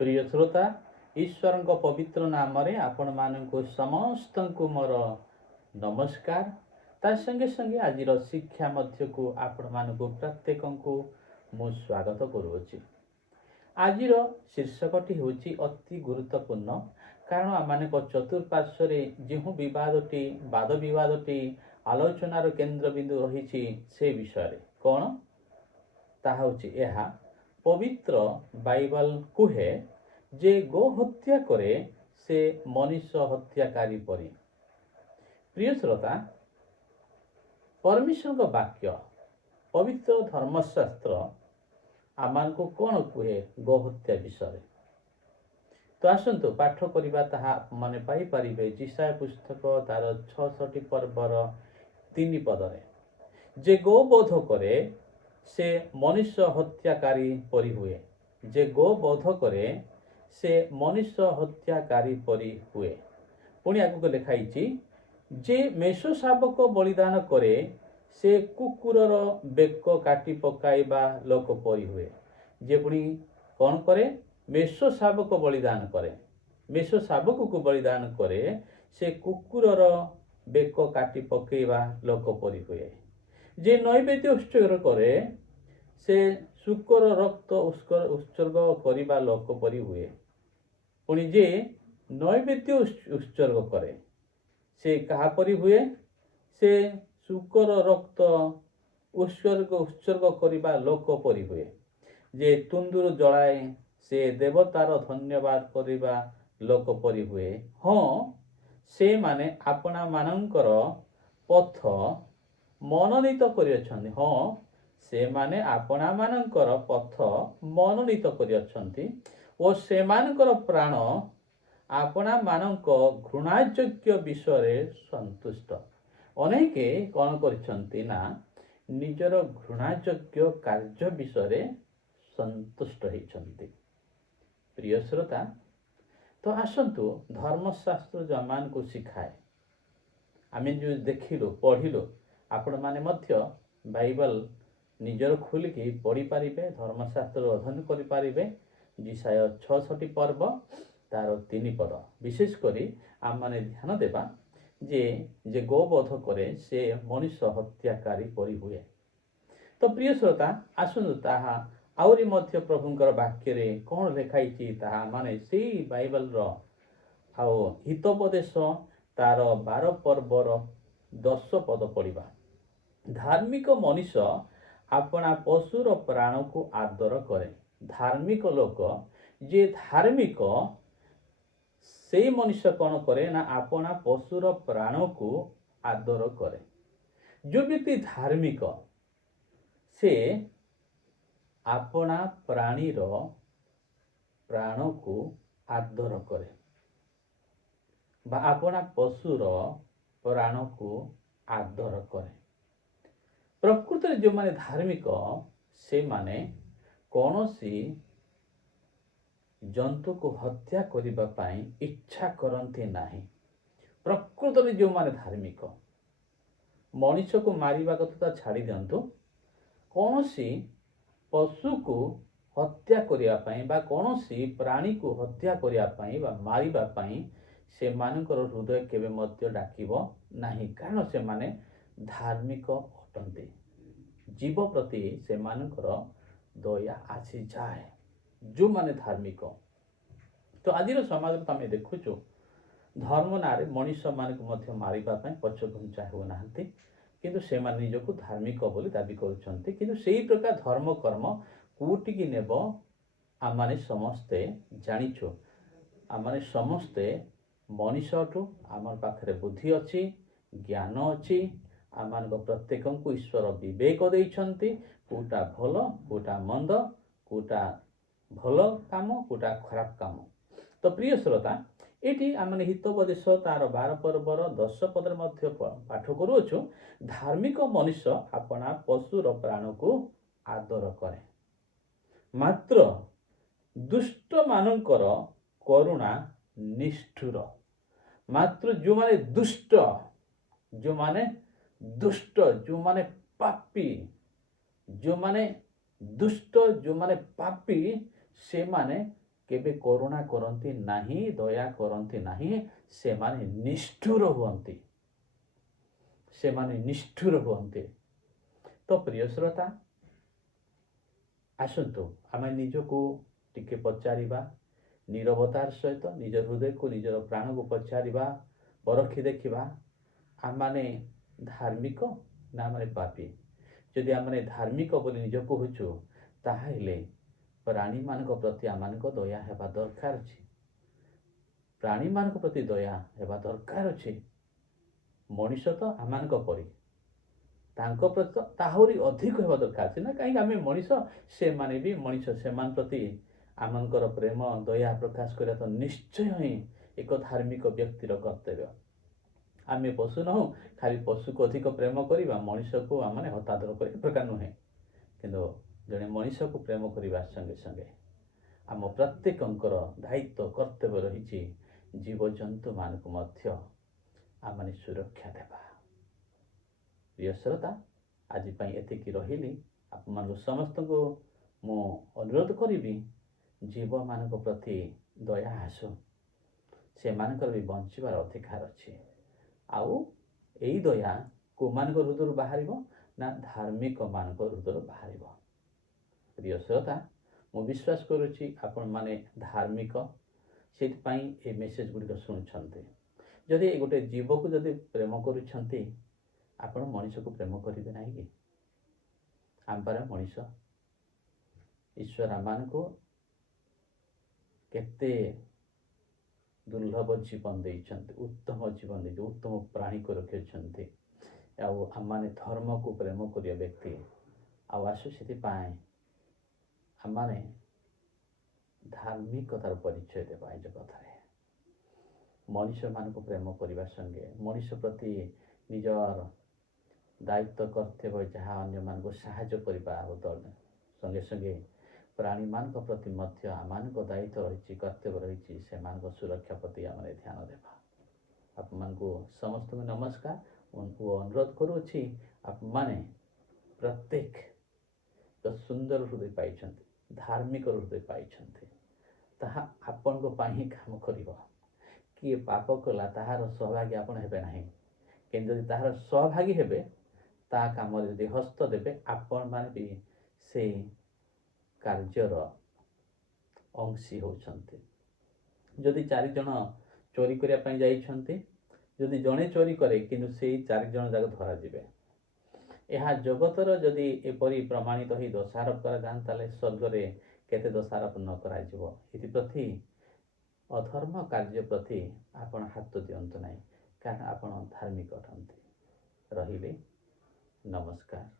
प्रिय श्रोता ईश्वर पवित्र नाम आपण मानक समस्त को मोर नमस्कार। ता संगे संगे आज शिक्षा मध्य को आपण मानक प्रत्येक को मु स्वागत करुच्ची। आज शीर्षकटी हूँ अति गुरुत्वपूर्ण कारण आम चतुर्पार्श्व जो बदटी वाद बदटी आलोचनार केन्द्रबिंदु रही से विषय कौन ताहा पवित्र बाइबल कुहे जे गो हत्या करे से मनुष्य हत्याकारी परी। प्रिय श्रोता परमेश्वर वाक्य पवित्र धर्मशास्त्र आमान को कौन कुहे गो हत्या विषय तो आसतु पाठ करवा ताहा माने पाई परिबे। जिसाया पुस्तक तार 66 पर्वर 3 पदरे जे गो बोध करे से मनुष्य हत्याकारी परी हुए। जे गो बोध करे से मनुष्य हत्याकारी परी हुए। पुणी आगु लिखाई जे मेष शावक बलिदान करे से कुकुरर बेक काटी पकाइबा लोक परी हुए। जे पुणी कौन करे मेष शावक बलिदान करे मेष शावक को बलिदान करे से कुकुरर बेक काटी पकाइबा लोक परी हुए। जे नैवेद्य उत्सर्ग करे से शुकर रक्त उत्सर्ग करिबा लोक परी हुए। पुणी जे नैवेद्य उत्सर्ग करे से कहा परी हुए से शुकर रक्त उत्सर्ग करिबा लोक परी हुए। जे तुंदुर जलाए से देवतार धन्यवाद करिबा लोक परी हुए। हाँ से माने आपना मानंकर पथ मनोनीत करियछन्ति। हाँ से माने आपना मानंकर पथ मनोनीत करियछन्ति और से मानकर प्राण आपना मानक घृणायोग्य विषय संतुष्ट। अनेके कौन करिसंति ना निजर घृणायोग्य कार्य विषय संतुष्ट होइछन्ति। प्रिय श्रोता तो आसतु धर्मशास्त्र जो आमान को शिखाए आमे जो देखिलु पढ़िलु आपण माने मध्य बाइबल निजर खोलिकी पढ़ी पारिबे। धर्मशास्त्र अध्ययन करि पारिबे। जिसाय 66 पर्व तार 3 पद विशेष करी आम माने ध्यान देबा जे गोबोध करे से मनुष्य हत्याकारी परी हुए। तो प्रिय श्रोता आसुनु ताहा आउरी मध्य प्रभुंकर वाक्य रे कौन लिखाई ताहा माने से बाइबल रो आओ हितोपदेश तार 12 पर्वर 10 पद पढ़िबा। धार्मिक मनुष्य अपना पशुर प्राण को आदर करे। धार्मिक लोक जे धार्मिक से मनुष्य कौन करे ना अपना पशुर प्राण को आदर करे। जो व्यक्ति धार्मिक से अपना प्राणीर प्राण को आदर करे बा अपना पशुर प्राण को आदर करे। प्रकृति जो माने धार्मिक से माने कौनसी जंतु को हत्या करिबा पाई इच्छा करते नहीं। प्रकृति जो माने धार्मिक मनुष्य को मारिबा कथा छाड़ी दिंतु कौनसी पशु को हत्या करिया पाई बा कौनसी प्राणी को हत्या करिया पाई बा मारिबा पाई से मानकर हृदय केबे मध्य डाकिबो नहीं। कारण से माने धार्मिक अटंती। जीव प्रति से मानकर दया आसी जाए जो माने धार्मिक। तो आज समाज आम देखुचु धर्म नारे मनुष्य मानक मध्य मारिबा पाई पछघुंचा हो नाहंती किंतु से माने निजको धार्मिक बोली दाबी करुछंती। किंतु सेही प्रकार धर्म कर्म कोटिकी नेब आम माने समस्ते जानिछु। आम माने समस्ते मनुष्यठू आम पाखरे बुद्धि अच्छी ज्ञान अच्छी। आम प्रत्येक को ईश्वर विवेक देइछंती कोटा भल कोटा मंद कोटा भल काम कोटा खराब काम। तो प्रिय श्रोता एटी आम हितोपदेश तार 12 पर्वर 10 पदर मध्य पाठ करुछु। धार्मिक मनुष्य अपना पशुर प्राण को आदर करे मात्र दुष्ट मानकर करुणा निष्ठुर। मात्र जो माने दुष्ट जो माने पापी जो माने दुष्ट जो माने पापी से माने କେବେ କରୁଣା କରନ୍ତି ନାହିଁ, ଦୟା କରନ୍ତି ନାହିଁ, ସେମାନେ ନିଷ୍ଠୁର ହୁଅନ୍ତି। ସେମାନେ ନିଷ୍ଠୁର ହୁଅନ୍ତି। ତ ପ୍ରିୟ ଶ୍ରୋତା, ଆସନ୍ତୁ ଆମେ ନିଜକୁ ଟିକେ ପଚାରିବା, ନିରବତାର ସହିତ ନିଜ ହୃଦୟକୁ ନିଜର ପ୍ରାଣକୁ ପଚାରିବା, ପରଖି ଦେଖିବା ଆମମାନେ ଧାର୍ମିକ ନା ଆମମାନେ ପାପୀ। ଯଦି ଆମମାନେ ଧାର୍ମିକ ବୋଲି ନିଜକୁ କହୁଛୁ, ତାହେଲେ ପ୍ରାଣୀମାନଙ୍କ ପ୍ରତି ଆମମାନଙ୍କ ଦୟା ହେବା ଦରକାର ଅଛି। ପ୍ରାଣୀମାନଙ୍କ ପ୍ରତି ଦୟା ହେବା ଦରକାର ଅଛି। ମଣିଷ ତ ଆମମାନଙ୍କ ପରି, ତାଙ୍କ ପ୍ରତି ତ ତାହୁରି ଅଧିକ ହେବା ଦରକାର ଅଛି ନା। କାହିଁକି ଆମେ ମଣିଷ, ସେମାନେ ବି ମଣିଷ, ସେମାନଙ୍କ ପ୍ରତି ଆମମାନଙ୍କର ପ୍ରେମ ଦୟା ପ୍ରକାଶ କରିବା ତ ନିଶ୍ଚୟ ହିଁ ଏକ ଧାର୍ମିକ ବ୍ୟକ୍ତିର କର୍ତ୍ତବ୍ୟ। ଆମେ ପଶୁ ନହୁଁ, ଖାଲି ପଶୁକୁ ଅଧିକ ପ୍ରେମ କରିବା, ମଣିଷକୁ ଆମମାନେ ହତାଦର କରିବା ପ୍ରକାର ନୁହେଁ। କିନ୍ତୁ ଜଣେ ମଣିଷକୁ ପ୍ରେମ କରିବା ସଙ୍ଗେ ସଙ୍ଗେ ଆମ ପ୍ରତ୍ୟେକଙ୍କର ଦାୟିତ୍ୱ କର୍ତ୍ତବ୍ୟ ରହିଛି ଜୀବଜନ୍ତୁମାନଙ୍କୁ ମଧ୍ୟ ଆମମାନେ ସୁରକ୍ଷା ଦେବା। ପ୍ରିୟ ଶ୍ରୋତା, ଆଜି ପାଇଁ ଏତିକି ରହିଲି। ଆପଣମାନଙ୍କୁ ସମସ୍ତଙ୍କୁ ମୁଁ ଅନୁରୋଧ କରିବି, ଜୀବମାନଙ୍କ ପ୍ରତି ଦୟା ଆସୁ, ସେମାନଙ୍କର ବି ବଞ୍ଚିବାର ଅଧିକାର ଅଛି। ଆଉ ଏଇ ଦୟା କୋଉମାନଙ୍କ ହୃଦୟରୁ ବାହାରିବ ନା ଧାର୍ମିକମାନଙ୍କ ହୃଦୟରୁ ବାହାରିବ। ପ୍ରିୟ ଶ୍ରୋତା, ମୁଁ ବିଶ୍ୱାସ କରୁଛି ଆପଣମାନେ ଧାର୍ମିକ, ସେଥିପାଇଁ ଏ ମେସେଜ ଗୁଡ଼ିକ ଶୁଣୁଛନ୍ତି। ଯଦି ଗୋଟେ ଜୀବକୁ ଯଦି ପ୍ରେମ କରୁଛନ୍ତି, ଆପଣ ମଣିଷକୁ ପ୍ରେମ କରିବେ ନାହିଁ କି? ଆମର ମଣିଷ, ଈଶ୍ୱର ଆମମାନଙ୍କୁ କେତେ ଦୁର୍ଲଭ ଜୀବନ ଦେଇଛନ୍ତି, ଉତ୍ତମ ଜୀବନ ଦେଇଛନ୍ତି, ଉତ୍ତମ ପ୍ରାଣୀକୁ ରଖିଛନ୍ତି। ଆଉ ଆମମାନେ ଧର୍ମକୁ ପ୍ରେମ କରିବା ବ୍ୟକ୍ତି। ଆଉ ଆସୁ ସେଥିପାଇଁ ଆମମାନେ ଧାର୍ମିକତାର ପରିଚୟ ଦେବା ଏ ଜଗତରେ। ମଣିଷମାନଙ୍କୁ ପ୍ରେମ କରିବା ସଙ୍ଗେ ମଣିଷ ପ୍ରତି ନିଜର ଦାୟିତ୍ୱ କର୍ତ୍ତବ୍ୟ ଯାହା ଅନ୍ୟମାନଙ୍କୁ ସାହାଯ୍ୟ କରିବା ସଙ୍ଗେ ସଙ୍ଗେ ପ୍ରାଣୀମାନଙ୍କ ପ୍ରତି ମଧ୍ୟ ଆମମାନଙ୍କ ଦାୟିତ୍ୱ ରହିଛି, କର୍ତ୍ତବ୍ୟ ରହିଛି, ସେମାନଙ୍କ ସୁରକ୍ଷା ପ୍ରତି ଆମେ ଧ୍ୟାନ ଦେବା। ଆପଣମାନଙ୍କୁ ସମସ୍ତଙ୍କୁ ନମସ୍କାର ଓ ଅନୁରୋଧ କରୁଅଛି, ଆପଣମାନେ ପ୍ରତ୍ୟେକ ସୁନ୍ଦର ହୃଦୟ ପାଇଛନ୍ତି, ଧାର୍ମିକ ହୃଦୟ ପାଇଛନ୍ତି, ତାହା ଆପଣଙ୍କ ପାଇଁ ହିଁ କାମ କରିବ। କିଏ ପାପ କଲା ତାହାର ସହଭାଗୀ ଆପଣ ହେବେ ନାହିଁ, କିନ୍ତୁ ଯଦି ତାହାର ସହଭାଗୀ ହେବେ, ତା କାମରେ ଯଦି ହସ୍ତ ଦେବେ, ଆପଣମାନେ ବି ସେଇ କାର୍ଯ୍ୟର ଅଂଶୀ ହେଉଛନ୍ତି। ଯଦି 4 ଜଣ ଚୋରି କରିବା ପାଇଁ ଯାଇଛନ୍ତି, ଯଦି ଜଣେ ଚୋରି କରେ କିନ୍ତୁ ସେଇ 4 ଜଣ ଯାକ ଧରାଯିବେ। ଏହା ଜଗତର ଯଦି ଏପରି ପ୍ରମାଣିତ ହୋଇ ଦୋଷାରୋପ କରାଯାଆନ୍ତା, ତାହେଲେ ସ୍ୱର୍ଗରେ କେତେ ଦୋଷାରୋପ ନ କରାଯିବ। ଏଥିପ୍ରତି ଅଧର୍ମ କାର୍ଯ୍ୟ ପ୍ରତି ଆପଣ ହାତ ଦିଅନ୍ତୁ ନାହିଁ, କାରଣ ଆପଣ ଧାର୍ମିକ ଅଟନ୍ତି। ରହିଲେ, ନମସ୍କାର।